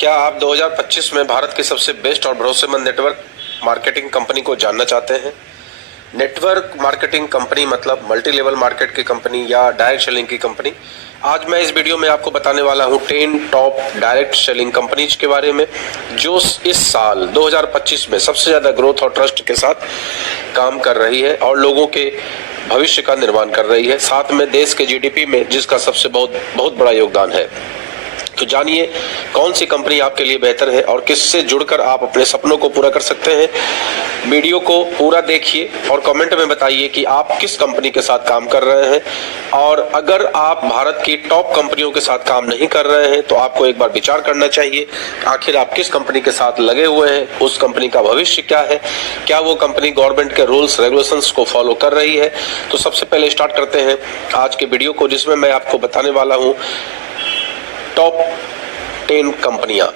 क्या आप 2025 में भारत की सबसे बेस्ट और भरोसेमंद नेटवर्क मार्केटिंग कंपनी को जानना चाहते हैं? नेटवर्क मार्केटिंग कंपनी मतलब मल्टी लेवल मार्केट की कंपनी या डायरेक्ट सेलिंग की कंपनी। आज मैं इस वीडियो में आपको बताने वाला हूं 10 टॉप डायरेक्ट सेलिंग कंपनीज के बारे में जो इस साल 2025 में सबसे ज्यादा ग्रोथ और ट्रस्ट के साथ काम कर रही है और लोगों के भविष्य का निर्माण कर रही है, साथ में देश के जीडीपी में जिसका सबसे बहुत बड़ा योगदान है। तो जानिए कौन सी कंपनी आपके लिए बेहतर है और किससे जुड़कर आप अपने सपनों को पूरा कर सकते हैं। वीडियो को पूरा देखिए और कमेंट में बताइए कि आप किस कंपनी के साथ काम कर रहे हैं, और अगर आप भारत की टॉप कंपनियों के साथ काम नहीं कर रहे हैं तो आपको एक बार विचार करना चाहिए आखिर आप किस कंपनी के साथ लगे हुए हैं, उस कंपनी का भविष्य क्या है, क्या वो कंपनी गवर्नमेंट के रूल्स रेगुलेशंस को फॉलो कर रही है। तो सबसे पहले स्टार्ट करते हैं आज के वीडियो को, जिसमें मैं आपको बताने वाला हूँ टॉप 10 कंपनियां।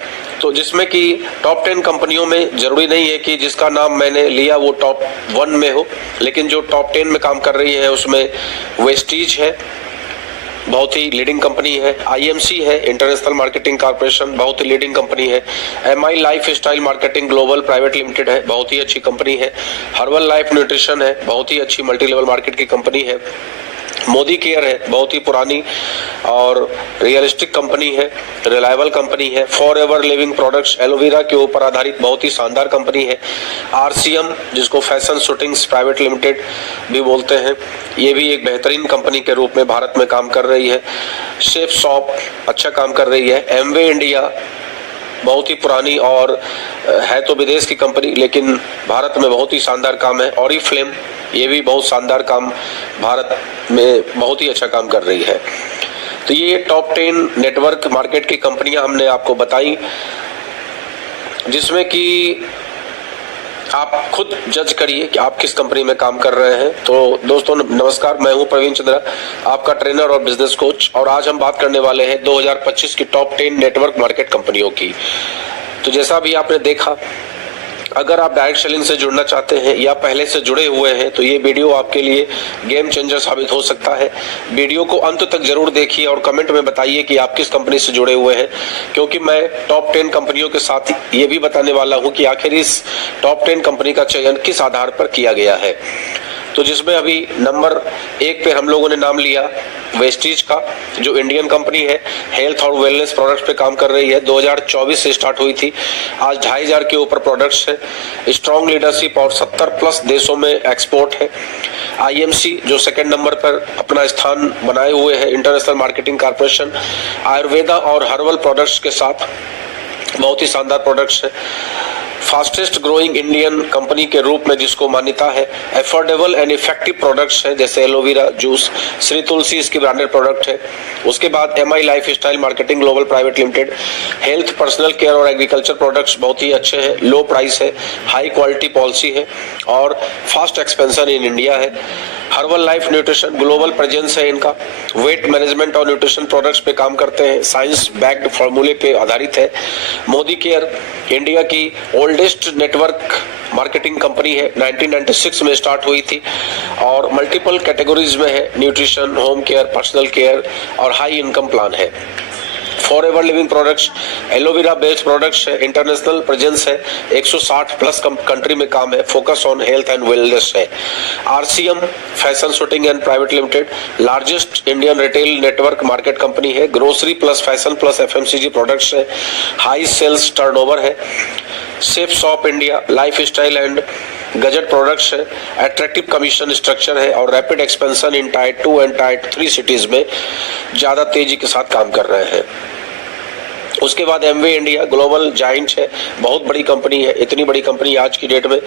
तो जिसमें कि टॉप 10 कंपनियों में जरूरी नहीं है कि जिसका नाम मैंने लिया वो टॉप 1 में हो, लेकिन जो टॉप 10 में काम कर रही है उसमें वेस्टीज है, बहुत ही लीडिंग कंपनी है। आईएमसी है, इंटरनेशनल मार्केटिंग कॉर्पोरेशन, बहुत ही लीडिंग कंपनी है। MI life style marketing global private limited है, बहुत ही अच्छी कंपनी है। हर्बल लाइफ न्यूट्रिशन है, बहुत ही अच्छी मल्टी लेवल मार्केट की कंपनी है। मोदी केयर है, बहुत ही पुरानी और रियलिस्टिक कंपनी है, रिलायबल कंपनी है। For ever living products aloe vera के ऊपर आधारित बहुत ही शानदार कंपनी है। आरसीएम जिसको फैशन शूटिंग्स प्राइवेट लिमिटेड भी बोलते हैं, ये भी एक बेहतरीन कंपनी के रूप में भारत में काम कर रही है। शेफ शॉप अच्छा काम कर रही है। एमवे इंडिया बहुत ही पुरानी और है तो विदेश की कंपनी लेकिन भारत में बहुत ही शानदार काम है। ऑरिफ्लेम ये भी बहुत शानदार काम भारत में बहुत ही अच्छा काम कर रही है। तो ये टॉप 10 नेटवर्क मार्केट की कंपनियां हमने आपको बताई, जिसमें कि आप खुद जज करिए कि आप किस कंपनी में काम कर रहे हैं। तो दोस्तों नमस्कार, मैं हूं प्रवीण चंद्रा, आपका ट्रेनर और बिजनेस कोच, और आज हम बात करने वाले हैं 2025 की टॉप 10 नेटवर्क मार्केट कंपनियों की। तो जैसा भी आपने देखा, अगर आप डायरेक्ट सेलिंग से जुड़ना चाहते हैं या पहले से जुड़े हुए हैं तो ये वीडियो आपके लिए गेम चेंजर साबित हो सकता है। वीडियो को अंत तक जरूर देखिए और कमेंट में बताइए कि आप किस कंपनी से जुड़े हुए हैं, क्योंकि मैं टॉप 10 कंपनियों के साथ ये भी बताने वाला हूं कि आखिर इस टॉप 10 कंपनी का चयन किस आधार पर किया गया है। तो जिसमें अभी नंबर 1 पे हम लोगों ने नाम लिया वेस्टीज का, जो इंडियन कंपनी है, हेल्थ और वेलनेस प्रोडक्ट्स पे काम कर रही है। 2024 से स्टार्ट हुई थी, आज 2500 के ऊपर प्रोडक्ट्स है। स्ट्रॉन्ग लीडरशिप और 70+ देशों में एक्सपोर्ट है। आईएमसी जो सेकंड नंबर पर अपना स्थान बनाए हुए है, इंटरनेशनल मार्केटिंग कॉर्पोरेशन, आयुर्वेदा और हर्बल प्रोडक्ट्स के साथ बहुत ही शानदार प्रोडक्ट्स है। फास्टेस्ट ग्रोइंग इंडियन कंपनी के रूप में जिसको मान्यता है। एफोर्डेबल एंड इफेक्टिव प्रोडक्ट्स हैं जैसे एलोवेरा जूस, श्री तुलसी इसकी ब्रांडेड प्रोडक्ट है। उसके बाद MI life style marketing global private limited, health personnel care और एग्रीकल्चर प्रोडक्ट्स बहुत ही अच्छे हैं, लो प्राइस है, हाई क्वालिटी पॉलिसी है और फास्ट एक्सपेंशन इन इंडिया है। Herbal life nutrition global presence है इनका, वेट मैनेजमेंट और न्यूट्रिशन प्रोडक्ट्स पे काम करते हैं, साइंस बैक्ड फॉर्मूले पे आधारित है। मोदी केयर इंडिया की ओल्डेस्ट नेटवर्क मार्केटिंग कंपनी है, 1996 में स्टार्ट हुई थी और मल्टीपल कैटेगरीज में है, nutrition, home care, personal care और हाई इनकम प्लान है। For ever living products aloe vera based products है, इंटरनेशनल प्रेजेंस है, 160+ कंट्री में काम है, focus on health and wellness है। RCM fashion suiting and private limited largest Indian retail network market company है, grocery plus fashion plus FMCG products है, high sales turnover है। Safe shop India life style and gadget products है, attractive commission structure है और rapid expansion in tyre 2 and tyre 3 cities में ज्यादा तेजी के साथ काम कर रहे हैं। उसके बाद एमवे इंडिया ग्लोबल जाइंट है, बहुत बड़ी कंपनी है, इतनी बड़ी कंपनी आज की डेट में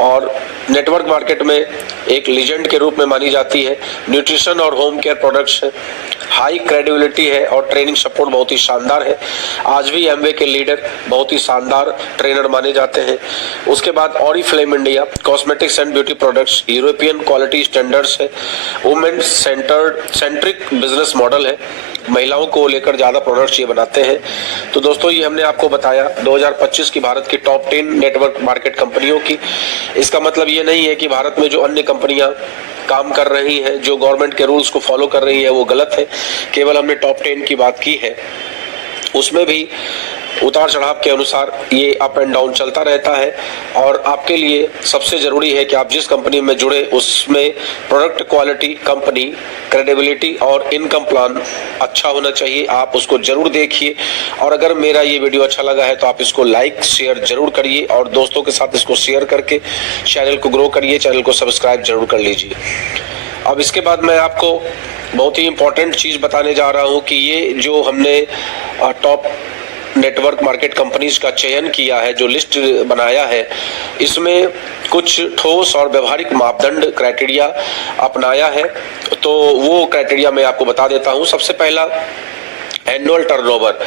और नेटवर्क मार्केट में एक लीजेंड के रूप में मानी जाती है। न्यूट्रिशन और होम केयर प्रोडक्ट्स है, हाई क्रेडिबिलिटी है और ट्रेनिंग सपोर्ट बहुत ही शानदार है। आज भी एमवे के लीडर बहुत ही शानदार ट्रेनर माने जाते हैं। उसके बाद Oriflame India cosmetics and beauty products, European quality standards है, वुमेन सेंट्रिक बिजनेस मॉडल है, महिलाओं को लेकर ज्यादा प्रोडक्ट्स ये बनाते हैं। तो दोस्तों ये हमने आपको बताया 2025 की भारत की टॉप 10 नेटवर्क मार्केट कंपनियों की। इसका मतलब ये नहीं है कि भारत में जो अन्य कंपनियां काम कर रही हैं, जो गवर्नमेंट के रूल्स को फॉलो कर रही है, वो गलत है। केवल हमने टॉप 10 की बात की है, उसमें भी उतार चढ़ाव के अनुसार ये अप एंड डाउन चलता रहता है। और आपके लिए सबसे जरूरी है कि आप जिस कंपनी में जुड़े उसमें प्रोडक्ट क्वालिटी, कंपनी क्रेडिबिलिटी और इनकम प्लान अच्छा होना चाहिए। आप उसको जरूर देखिए और अगर मेरा ये वीडियो अच्छा लगा है तो आप इसको लाइक शेयर जरूर करिए और दोस्तों के साथ इसको शेयर करके चैनल को ग्रो करिए, चैनल को सब्सक्राइब जरूर कर लीजिए। अब इसके बाद मैं आपको बहुत ही इंपॉर्टेंट चीज बताने जा रहा हूं कि ये जो हमने टॉप नेटवर्क मार्केट कंपनीज का चयन किया है, जो लिस्ट बनाया है, इसमें कुछ ठोस और व्यवहारिक मापदंड क्राइटेरिया अपनाया है। तो वो क्राइटेरिया मैं आपको बता देता हूं। सबसे पहला एनुअल टर्नओवर,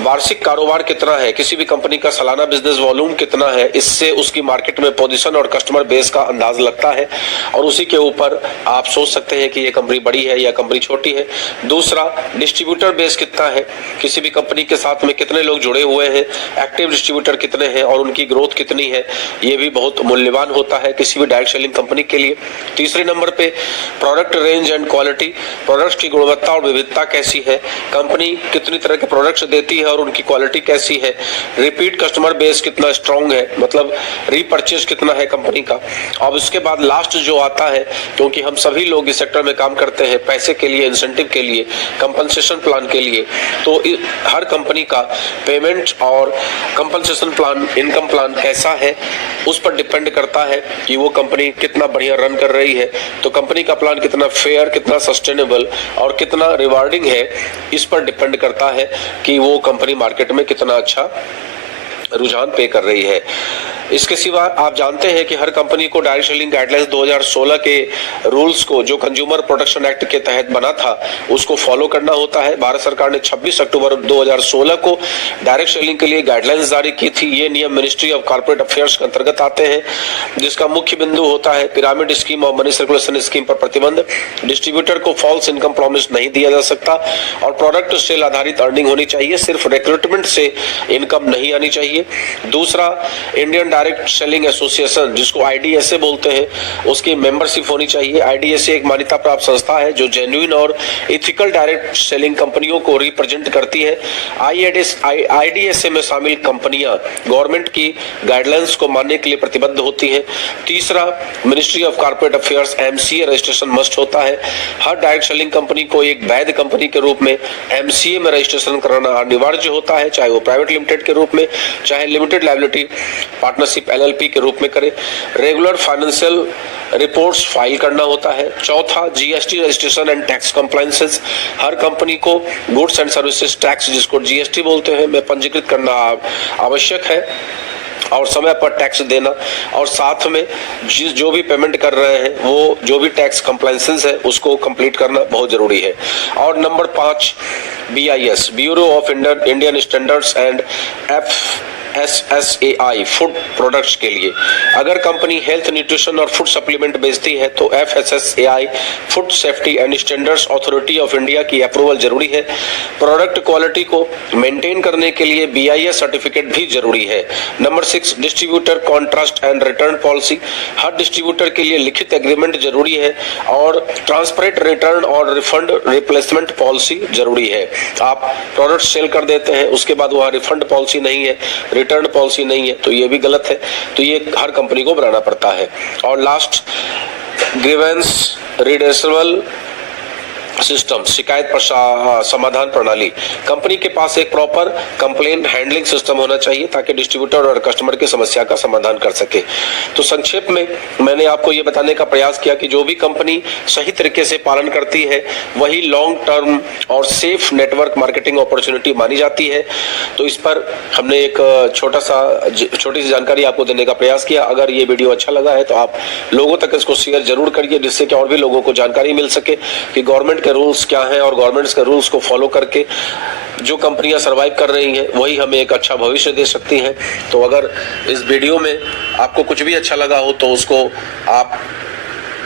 वार्षिक कारोबार कितना है, किसी भी कंपनी का सालाना बिजनेस वॉल्यूम कितना है, इससे उसकी मार्केट में पोजीशन और कस्टमर बेस का अंदाज लगता है और उसी के ऊपर आप सोच सकते हैं कि ये कंपनी बड़ी है या कंपनी छोटी है। दूसरा, डिस्ट्रीब्यूटर बेस कितना है, किसी भी कंपनी के साथ में कितने लोग जुड़े हुए हैं, एक्टिव डिस्ट्रीब्यूटर कितने हैं और उनकी ग्रोथ कितनी है, ये भी बहुत मूल्यवान होता है किसी भी डायरेक्ट सेलिंग कंपनी के लिए। तीसरे नंबर पे product range and quality, products की गुणवत्ता और विविधता कैसी है, कंपनी कितनी तरह के प्रोडक्ट्स देती है और उनकी क्वालिटी कैसी है, रिपीट कस्टमर बेस कितना स्ट्रांग है, मतलब रीपर्चेज कितना है कंपनी का। अब इसके बाद लास्ट जो आता है, क्योंकि हम सभी लोग इस सेक्टर में काम करते हैं पैसे के लिए, इंसेंटिव के लिए, कंपनसेशन प्लान के लिए, तो हर कंपनी का पेमेंट और कंपनसेशन प्लान, इनकम प्लान कैसा है उस पर डिपेंड करता है कि वो कंपनी कितना बढ़िया रन कर रही है। तो कंपनी का प्लान कितना फेयर, कितना सस्टेनेबल और कितना रिवार्डिंग है, इस पर डिपेंड करता है कि वो कंपनी मार्केट में कितना अच्छा रुझान पे कर रही है। इसके सिवा आप जानते हैं कि हर कंपनी को डायरेक्ट सेलिंग गाइडलाइंस 2016 के रूल्स को, जो कंज्यूमर प्रोटेक्शन एक्ट के तहत बना था, उसको फॉलो करना होता है। भारत सरकार ने 26 अक्टूबर 2016 को डायरेक्ट सेलिंग के लिए गाइडलाइंस जारी की थी। ये नियम मिनिस्ट्री ऑफ कॉर्पोरेट अफेयर्स के अंतर्गत आते हैं, जिसका मुख्य बिंदु होता है पिरामिड स्कीम और मनी सर्कुलेशन स्कीम पर प्रतिबंध, डिस्ट्रीब्यूटर को फॉल्स इनकम प्रॉमिस नहीं दिया जा सकता और प्रोडक्ट सेल आधारित अर्निंग होनी चाहिए, सिर्फ रिक्रूटमेंट से इनकम नहीं आनी चाहिए। दूसरा, इंडियन डायरेक्ट सेलिंग एसोसिएशन, जिसको आईडीएसए बोलते हैं, उसकी मेंबरशिप होनी चाहिए। आईडीएसए एक मान्यता प्राप्त संस्था है जो जेन्युइन और इथिकल डायरेक्ट सेलिंग कंपनियों को रिप्रेजेंट करती है। आईडीएसए में शामिल कंपनियां गवर्नमेंट की गाइडलाइंस को मानने के लिए प्रतिबद्ध होती हैं। तीसरा, ministry of corporate affairs MCA registration must होता है। हर डायरेक्ट सेलिंग कंपनी को एक वैध कंपनी के रूप में एमसीए में रजिस्ट्रेशन कराना अनिवार्य होता है, चाहे वो प्राइवेट लिमिटेड के रूप में, चाहे लिमिटेड लायबिलिटी पार्टनरशिप एलएलपी के रूप में करे। रेगुलर फाइनेंशियल रिपोर्ट्स फाइल करना होता है। चौथा, GST registration and tax compliances, her company को गुड्स एंड सर्विसेज टैक्स, जिसको जीएसटी बोलते हैं, में पंजीकृत करना आवश्यक है और समय पर टैक्स देना। और साथ में जो भी पेमेंट कर रहे हैं वो जो भी टैक्स कंप्लायंसेस है उसको कंप्लीट करना बहुत जरूरी है। और number 5, BIS, bureau of Indian standards and FSSAI food products के लिए, अगर कंपनी हेल्थ, न्यूट्रिशन और फूड सप्लीमेंट बेचती है तो FSSAI food safety and standards authority of India की अप्रूवल जरूरी है। प्रोडक्ट क्वालिटी को मेंटेन करने के लिए BIS सर्टिफिकेट भी जरूरी है। Number 6, distributor contract and return policy, her distributor के लिए लिखित एग्रीमेंट जरूरी है और ट्रांसपेरेंट रिटर्न और रिफंड रिप्लेसमेंट पॉलिसी जरूरी है। आप प्रोडक्ट सेल कर देते हैं, उसके बाद वहाँ रिफंड पॉलिसी नहीं है, रिटर्न पॉलिसी नहीं है, तो ये भी गलत है। तो ये हर कंपनी को बनाना पड़ता है। और लास्ट, ग्रीवेंस रिड्रेसल सिस्टम, शिकायत समाधान प्रणाली, कंपनी के पास एक प्रॉपर कंप्लेंट हैंडलिंग सिस्टम होना चाहिए ताकि डिस्ट्रीब्यूटर और कस्टमर की समस्या का समाधान कर सके। तो संक्षेप में मैंने आपको ये बताने का प्रयास किया कि जो भी कंपनी सही तरीके से पालन करती है वही लॉन्ग टर्म और सेफ नेटवर्क मार्केटिंग अपॉर्चुनिटी मानी जाती है। तो इस पर हमने एक छोटी सी जानकारी आपको देने का प्रयास किया। अगर ये वीडियो अच्छा लगा है तो आप लोगों तक इसको शेयर जरूर करिए, जिससे कि और भी लोगों को जानकारी मिल सके कि गवर्नमेंट के रूल्स क्या हैं और गवर्नमेंट्स के रूल्स को फॉलो करके जो कंपनियां सरवाइव कर रही हैं वही हमें एक अच्छा भविष्य दे सकती हैं। तो अगर इस वीडियो में आपको कुछ भी अच्छा लगा हो तो उसको आप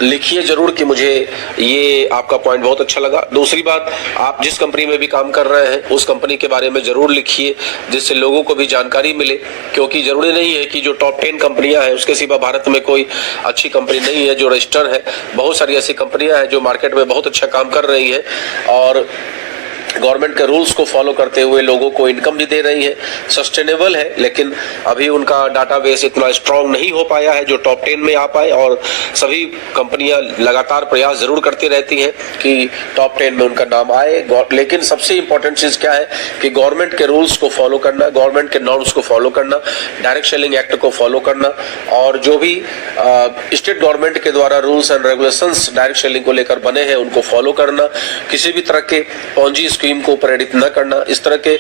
लिखिए जरूर कि मुझे ये आपका पॉइंट बहुत अच्छा लगा। दूसरी बात, आप जिस कंपनी में भी काम कर रहे हैं उस कंपनी के बारे में जरूर लिखिए, जिससे लोगों को भी जानकारी मिले, क्योंकि जरूरी नहीं है कि जो टॉप 10 कंपनियां हैं उसके सिवा भारत में कोई अच्छी कंपनी नहीं है जो रजिस्टर है। बहुत सारी ऐसी कंपनियां हैं जो मार्केट में बहुत अच्छा काम कर रही हैं और गवर्नमेंट के रूल्स को फॉलो करते हुए लोगों को इनकम भी दे रही है, सस्टेनेबल है, लेकिन अभी उनका डाटाबेस इतना स्ट्रांग नहीं हो पाया है जो टॉप 10 में आ पाए। और सभी कंपनियां लगातार प्रयास जरूर करती रहती हैं कि टॉप 10 में उनका नाम आए, लेकिन सबसे इंपॉर्टेंट चीज क्या है कि गवर्नमेंट के रूल्स को फॉलो करना, गवर्नमेंट के नॉर्म्स को फॉलो करना, डायरेक्ट सेलिंग एक्ट को फॉलो करना, और जो भी स्टेट गवर्नमेंट के द्वारा rules and regulations direct selling को लेकर बने हैं उनको फॉलो करना, किसी भी तरह के पॉन्जी स्कीम को प्रेरित न करना। इस तरह के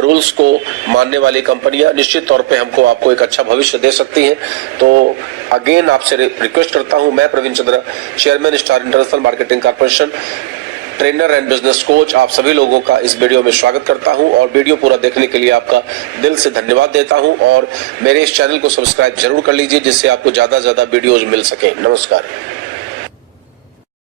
रूल्स को मानने वाली कंपनियां निश्चित तौर पे हमको आपको एक अच्छा भविष्य दे सकती हैं। तो अगेन आपसे रिक्वेस्ट करता हूं, मैं Praveen Chandra, chairman Star International Marketing Corporation, trainer and business coach, आप सभी लोगों का इस वीडियो में स्वागत करता हूं और वीडियो पूरा देखने के लिए आपका दिल से धन्यवाद देता हूं। और मेरे इस चैनल को सब्सक्राइब जरूर कर लीजिए जिससे आपको ज्यादा से ज्यादा वीडियोज मिल सके। नमस्कार।